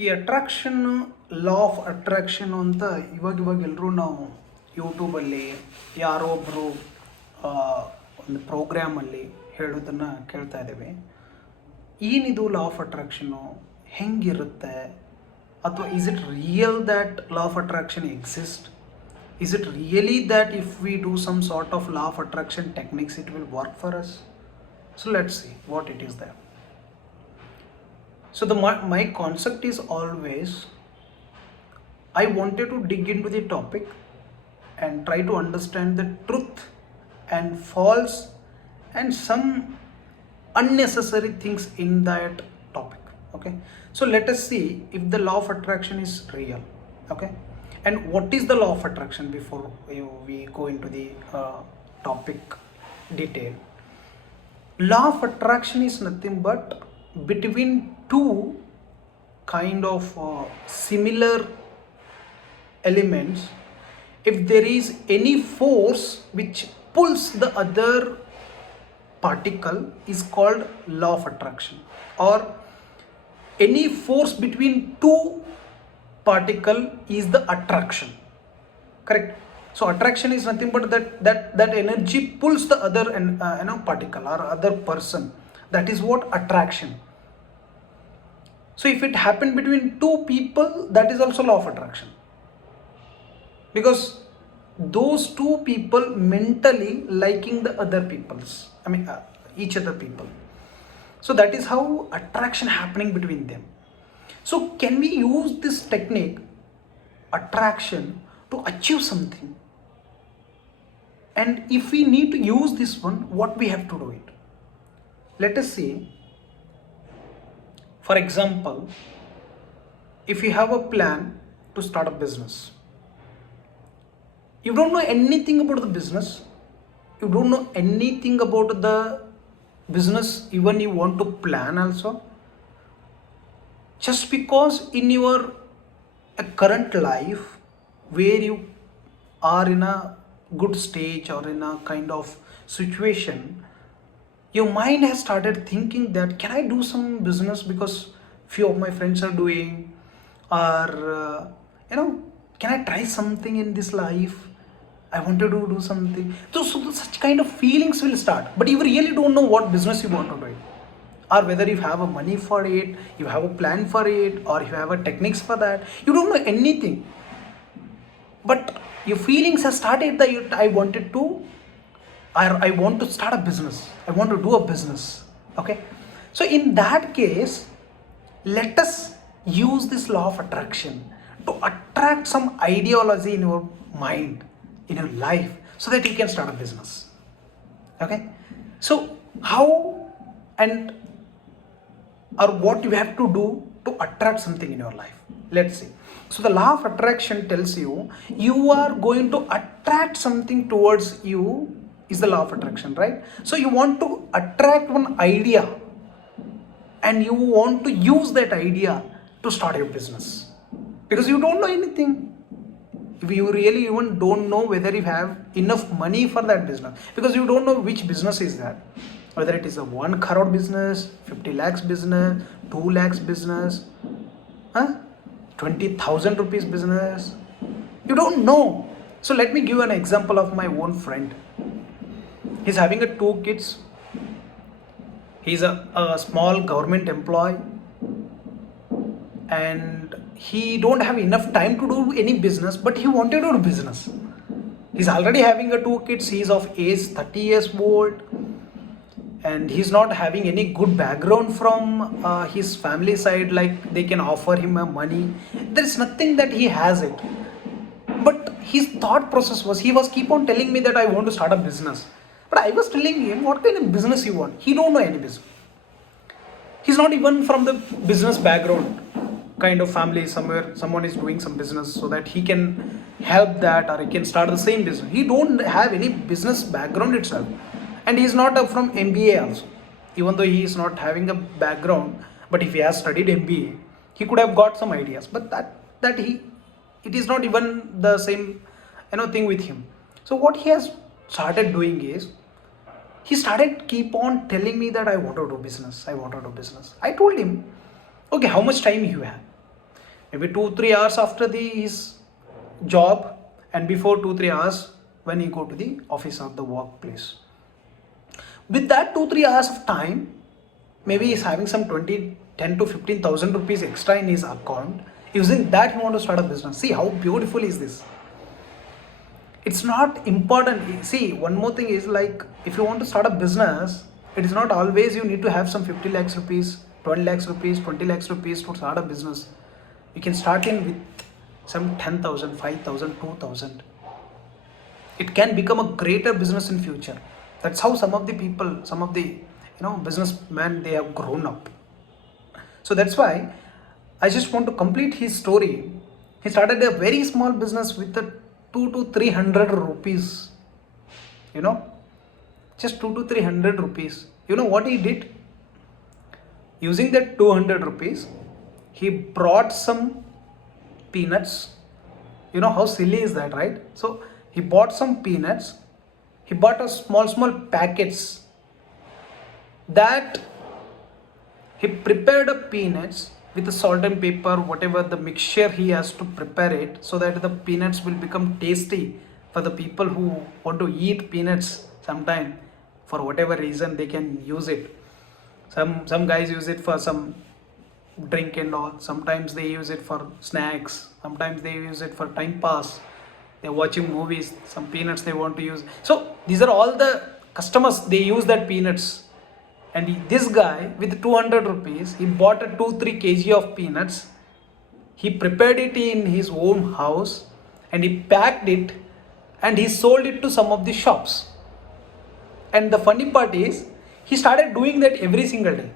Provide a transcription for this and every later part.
ಈ attraction law of attraction ಅಂತ ಇವಾಗ ಎಲ್ಲರೂ ನಾವು ಯೂಟ್ಯೂಬಲ್ಲಿ ಯಾರೋ ಒಬ್ಬರು ಒಂದು ಪ್ರೋಗ್ರಾಮಲ್ಲಿ ಹೇಳೋದನ್ನು ಕೇಳ್ತಾ ಇದ್ದೇವೆ. ಏನಿದು ಲಾ ಆಫ್ ಅಟ್ರಾಕ್ಷನ್ನು, ಹೆಂಗಿರುತ್ತೆ, ಅಥವಾ is it real that law of attraction exist? Is it really that if we do some sort of law of attraction techniques, it will work for us? So let's see what it is there. So my concept is always, I wanted to dig into the topic and try to understand the truth and false and some unnecessary things in that topic. Okay, so let us see if the law of attraction is real. Okay, and what is the law of attraction before we go into the topic detail. Law of attraction is nothing but between two kind of similar elements, if there is any force which pulls the other particle is called law of attraction, or any force between two particle is the attraction. Correct? So attraction is nothing but that energy pulls the other particle or other person. That is what attraction. So if it happened between two people, that is also law of attraction, because those two people mentally liking the other people's, each other people. So that is how attraction happening between them. So can we use this technique, attraction, to achieve something? And if we need to use this one, what we have to do it? Let us see. For example, if you have a plan to start a business, you don't know anything about the business, you don't know anything about the business, even you want to plan also, just because in your current life where you are in a good stage or in a kind of situation, your mind has started thinking that can I do some business because few of my friends are doing, or can I try something in this life, I wanted to do something. So such kind of feelings will start, but you really don't know what business you want to do it, or whether you have a money for it, you have a plan for it, or you have a techniques for that. You don't know anything, but your feelings have started that I wanted to, or I want to start a business, I want to do a business. Okay, so in that case, let us use this law of attraction to attract some ideology in your mind, in your life, so that you can start a business. Okay, so how and or what you have to do to attract something in your life? Let's see. So the law of attraction tells you you are going to attract something towards you, is the law of attraction, right? So you want to attract one idea and you want to use that idea to start your business, because you don't know anything. If you really even don't know whether you have enough money for that business, because you don't know which business is that, whether it is a 1 crore business, 50 lakhs business, 2 lakhs business, 20,000 rupees business, you don't know. So let me give an example of my own friend. He's having a 2 kids. He's a small government employee, and he don't have enough time to do any business, but he wanted to do business. He's already having a 2 kids. He's of age 30 years old, and he's not having any good background from his family side, like they can offer him money. There is nothing that he has it, but his thought process was, he was keep on telling me that I want to start a business, but I was telling him, what kind of business you want? He don't know any business. He's not even from the business background kind of family. Somewhere someone is doing some business so that he can help that, or he can start the same business. He don't have any business background itself, and he is not from MBA also, even though he is not having a background. But if he has studied MBA, he could have got some ideas, but that he, it is not even the same thing with him. So what he has started doing is, he started keep on telling me that I want to do business, I want to do business. I told him, okay, how much time you have? maybe 2-3 hours after his job, and before 2-3 hours when he go to the office or the workplace. With that 2-3 hours of time, maybe he's having some 10 to 15,000 rupees extra in his account. Using that, he want to start a business. See how beautiful is this. It's not important. See, one more thing is, like, if you want to start a business, it is not always you need to have some 50 lakhs rupees, 12 lakhs rupees, 20 lakhs rupees to start a business. You can start in with some 10,000, 5,000, 2,000. It can become a greater business in future. That's how some of the people, some of the businessmen, they have grown up. So that's why I just want to complete his story. He started a very small business with a 2 to 300 rupees. Just 2 to 300 rupees. You know what he did? Using that 200 rupees, he brought some peanuts. You know how silly is that, right? So he bought some peanuts. He bought a small packets that he prepared a peanuts with the salt and pepper, whatever the mixture he has to prepare it, so that the peanuts will become tasty for the people who want to eat peanuts sometime. For whatever reason, they can use it. Some guys use it for some drink and all. Sometimes they use it for snacks. Sometimes they use it for time pass. They're watching movies. Some peanuts they want to use. So these are all the customers. They use that peanuts. And this guy with 200 rupees, he bought a 2-3 kg of peanuts. He prepared it in his own house and he packed it and he sold it to some of the shops. And the funny part is, he started doing that every single day.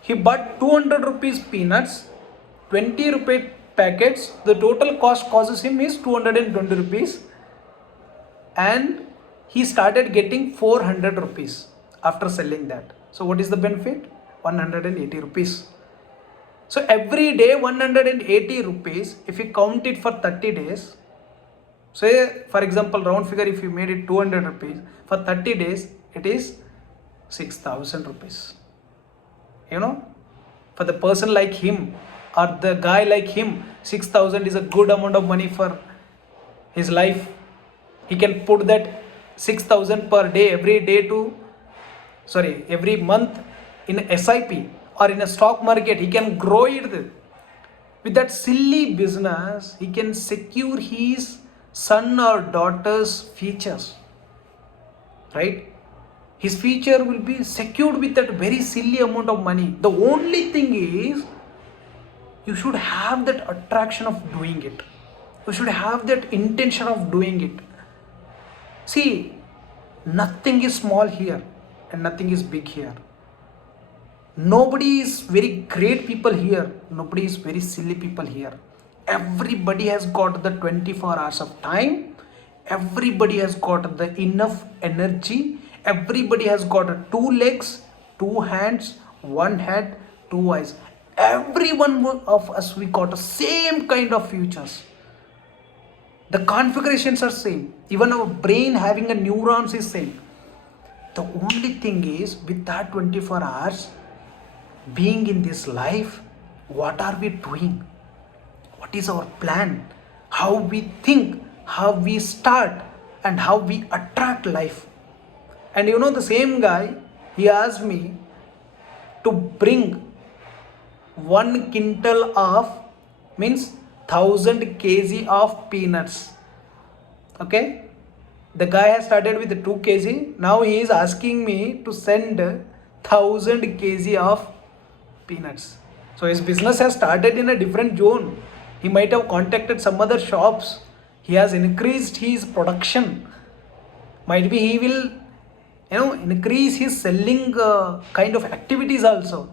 He bought 200 rupees peanuts, 20 rupee packets. The total cost causes him is 220 rupees. And he started getting 400 rupees after selling that. So what is the benefit? 180 rupees. So every day 180 rupees, if you count it for 30 days, say for example round figure, if you made it 200 rupees, for 30 days it is 6,000 rupees. For the person like him or the guy like him, 6,000 is a good amount of money for his life. He can put that 6,000 per day every month in a SIP or in a stock market. He can grow it. With that silly business, he can secure his son or daughter's futures, right? His future will be secured with that very silly amount of money. The only thing is, you should have that attraction of doing it. You should have that intention of doing it. See, nothing is small here and nothing is big here. Nobody is very great people here. Nobody is very silly people here. Everybody has got the 24 hours of time. Everybody has got the enough energy. Everybody has got 2 legs, 2 hands, 1 head, 2 eyes. Every one of us, we got the same kind of futures. The configurations are same. Even our brain having a neurons is same. The only thing is, with that 24 hours being in this life, what are we doing? What is our plan? How we think, how we start, and how we attract life. And the same guy, he asked me to bring 1 quintal of, means 1000 kg of peanuts. Okay? The guy has started with 2 kg. Now he is asking me to send 1000 kg of peanuts. So his business has started in a different zone. He might have contacted some other shops. He has increased his production. Might be he will increase his selling kind of activities also.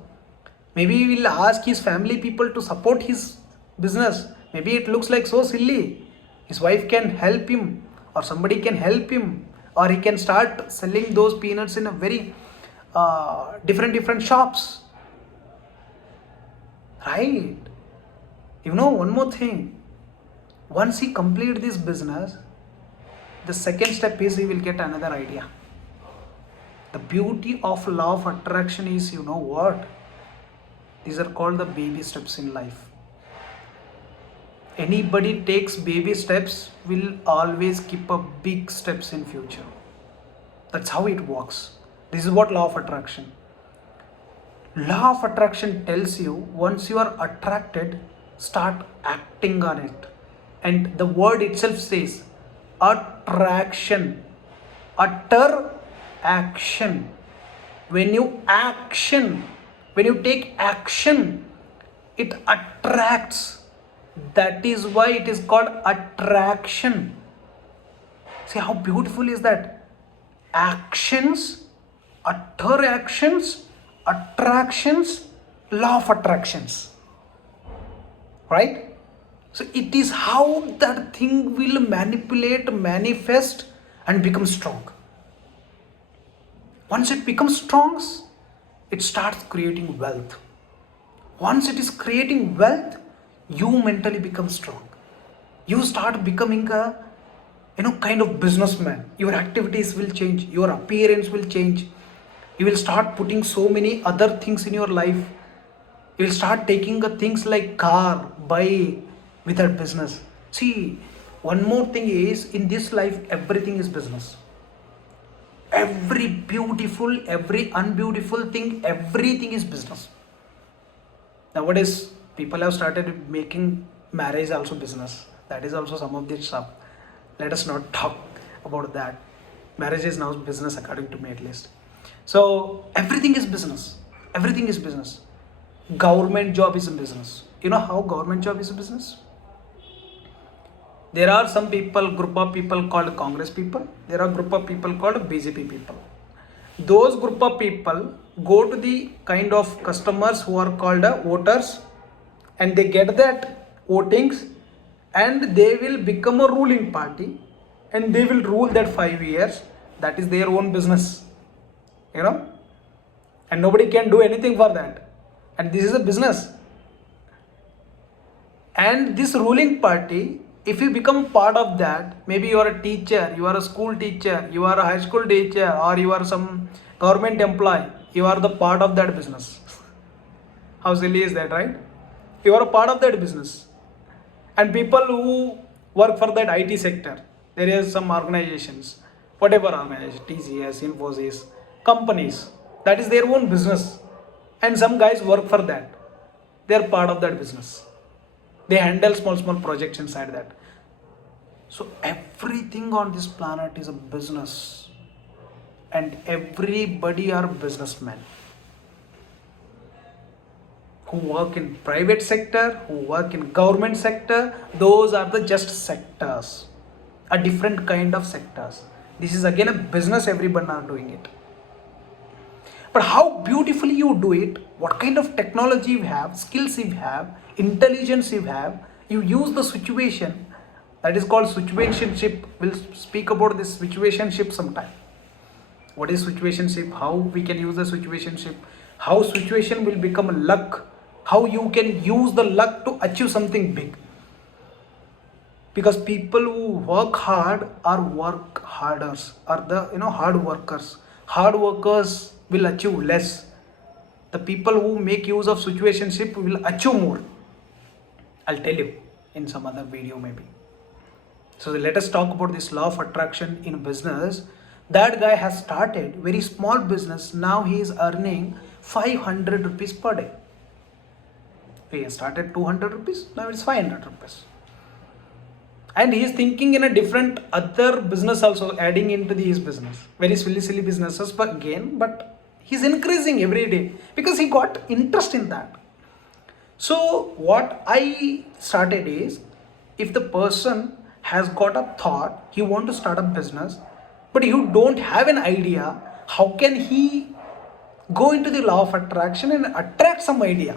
Maybe he will ask his family people to support his business. Maybe it looks like so silly. His wife can help him, or somebody can help him, or he can start selling those peanuts in a very different shops, right? One more thing. Once he complete this business, the second step is he will get another idea. The beauty of law of attraction is, what? These are called the baby steps in life. Anybody takes baby steps will always keep up big steps in future. That's how it works. This is what law of attraction. Law of attraction tells you once you are attracted, start acting on it. And the word itself says attraction. Utter action. When you take action, it attracts. That is why it is called attraction. See how beautiful is that? Actions, utter actions, attractions, law of attractions. Right? So it is how that thing will manipulate, manifest, and become strong. Once it becomes strong, it starts creating wealth. Once it is creating wealth, you mentally become strong. You start becoming a kind of businessman. Your activities will change, your appearance will change. You will start putting so many other things in your life. You will start taking things like car, bike with that business. See, one more thing is, in this life everything is business. Every beautiful, every unbeautiful thing, everything is business. Nowadays people have started making marriage also business. That is also some of the stuff. Let us not talk about that. Marriage is now business according to me at least. So everything is business. Everything is business. Government job is a business. You know how government job is a business? There are some people, group of people called Congress people. There are group of people called BJP people. Those group of people go to the kind of customers who are called voters, and they get that votings, and they will become a ruling party, and they will rule that 5 years. That is their own business, and nobody can do anything for that. And this is a business. And this ruling party, if you become part of that, maybe you are a teacher, you are a school teacher, you are a high school teacher, or you are some government employee, you are the part of that business. How silly is that, right? You are a part of that business. And people who work for that IT sector, there is some organizations, whatever organization, TCS, Infosys, companies, that is their own business. And some guys work for that. They are part of that business. They handle small projects inside that. So everything on this planet is a business, and everybody are businessmen who work in private sector, who work in government sector. Those are the just sectors, a different kind of sectors. This is again a business. Everyone are doing it. But how beautifully you do it, what kind of technology you have, skills you have, intelligence you have, you use the situation. That is called situationship. We'll speak about this situationship sometime. What is situationship? How we can use the situationship? How situation will become luck? How you can use the luck to achieve something big? Because people who work hard are work harders, are the hard workers. Hard workers will achieve less. The people who make use of situationship will achieve more. I'll tell you in some other video maybe. So let us talk about this law of attraction in business. That guy has started very small business. Now he is earning 500 rupees per day. He has started 200 rupees. Now it's 500 rupees. And he is thinking in a different other business also, adding into his business. Very silly businesses, but he's increasing every day because he got interest in that. So what I started is, if the person has got a thought, he want to start a business, but you don't have an idea, how can he go into the law of attraction and attract some idea?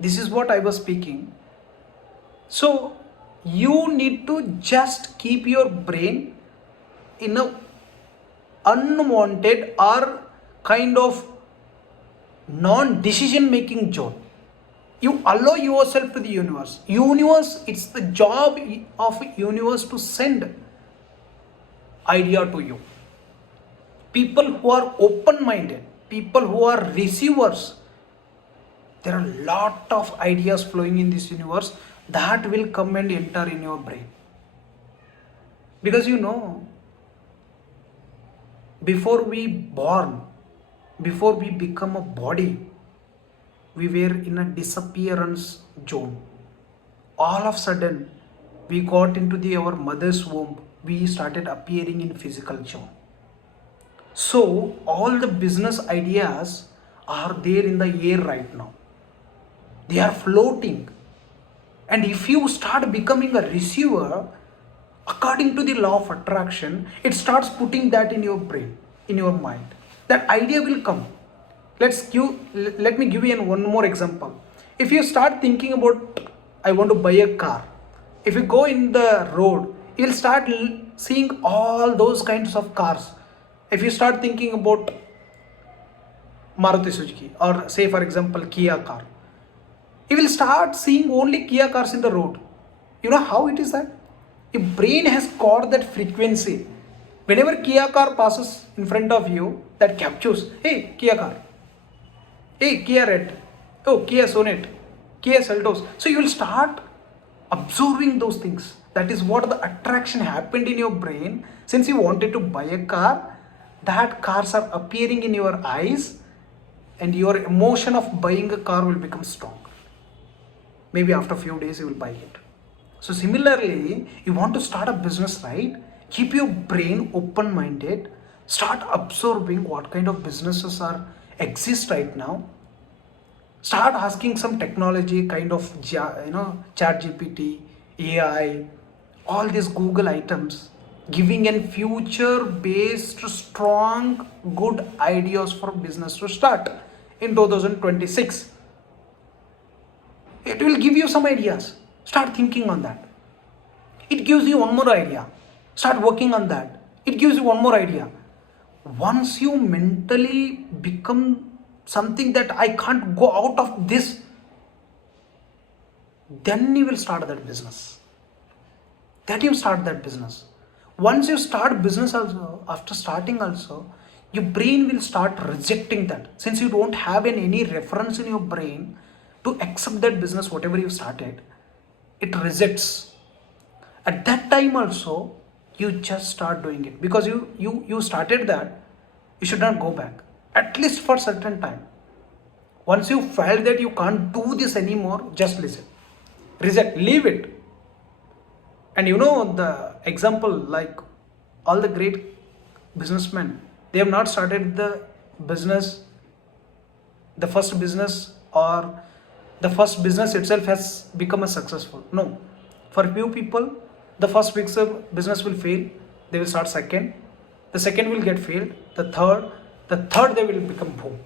This is what I was speaking. So you need to just keep your brain in a unwanted or kind of non-decision making zone. You allow yourself to the universe. It's the job of universe to send idea to you. People who are open-minded, people who are receivers, There are a lot of ideas flowing in this universe that will come and enter in your brain. Because before we born, before we become a body, we were in a disappearance zone. All of a sudden, we got into our mother's womb. We started appearing in physical zone. So all the business ideas are there in the air right now. They are floating. And if you start becoming a receiver, according to the law of attraction, it starts putting that in your brain, in your mind. That idea will come. Let me give you one more example. If you start thinking about, I want to buy a car. If you go in the road, you'll start seeing all those kinds of cars. If you start thinking about Maruti Suzuki, or say for example Kia car, you will start seeing only Kia cars in the road. You know how it is that? Your brain has caught that frequency. Whenever Kia car passes in front of you, that captures, hey, Kia car, hey, Kia Red, oh, Kia Sonet, Kia Seltos. So you will start absorbing those things. That is what the attraction happened in your brain. Since you wanted to buy a car, that cars are appearing in your eyes, and your emotion of buying a car will become strong. Maybe after a few days you will buy it. So similarly, you want to start a business, right? Keep your brain open-minded. Start absorbing what kind of businesses exist right now. Start asking some technology kind of, chat GPT, AI, all these Google items, giving a future-based, strong, good ideas for business to start in 2026. It will give you some ideas. Start thinking on that. It gives you one more idea. Start working on that. It gives you one more idea. Once you mentally become something that I can't go out of this, then you will start that business. Then you start that business. Once you start business also, after starting also, your brain will start rejecting that. Since you don't have any reference in your brain to accept that business, whatever you started, it rejects. At that time also, you just start doing it, because you started that. You should not go back, at least for certain time. Once you felt that you can't do this anymore, just listen, reject, leave it. And the example, like all the great businessmen, they have not started the business, the first business, or the first business itself has become a successful. No. For few people, the first business will fail. They will start second. The second will get failed. The third they will become boom.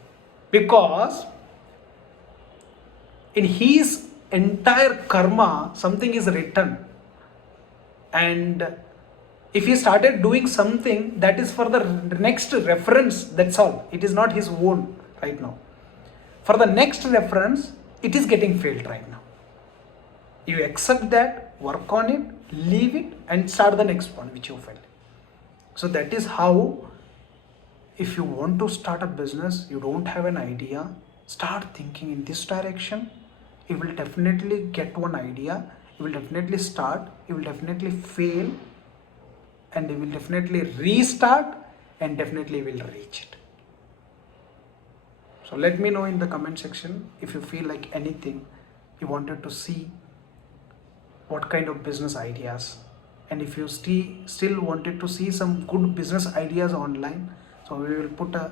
Because in his entire karma, something is written. And if he started doing something, that is for the next reference, that's all. It is not his own right now. For the next reference, it is getting failed right now. You accept that, work on it, leave it, and start the next one which you failed. So that is how, if you want to start a business, you don't have an idea, start thinking in this direction. You will definitely get one idea. You will definitely start. You will definitely fail. And you will definitely restart, and definitely will reach it. So let me know in the comment section if you feel like anything you wanted to see, what kind of business ideas, and if you still wanted to see some good business ideas online, so we will put a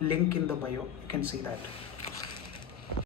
link in the bio. You can see that.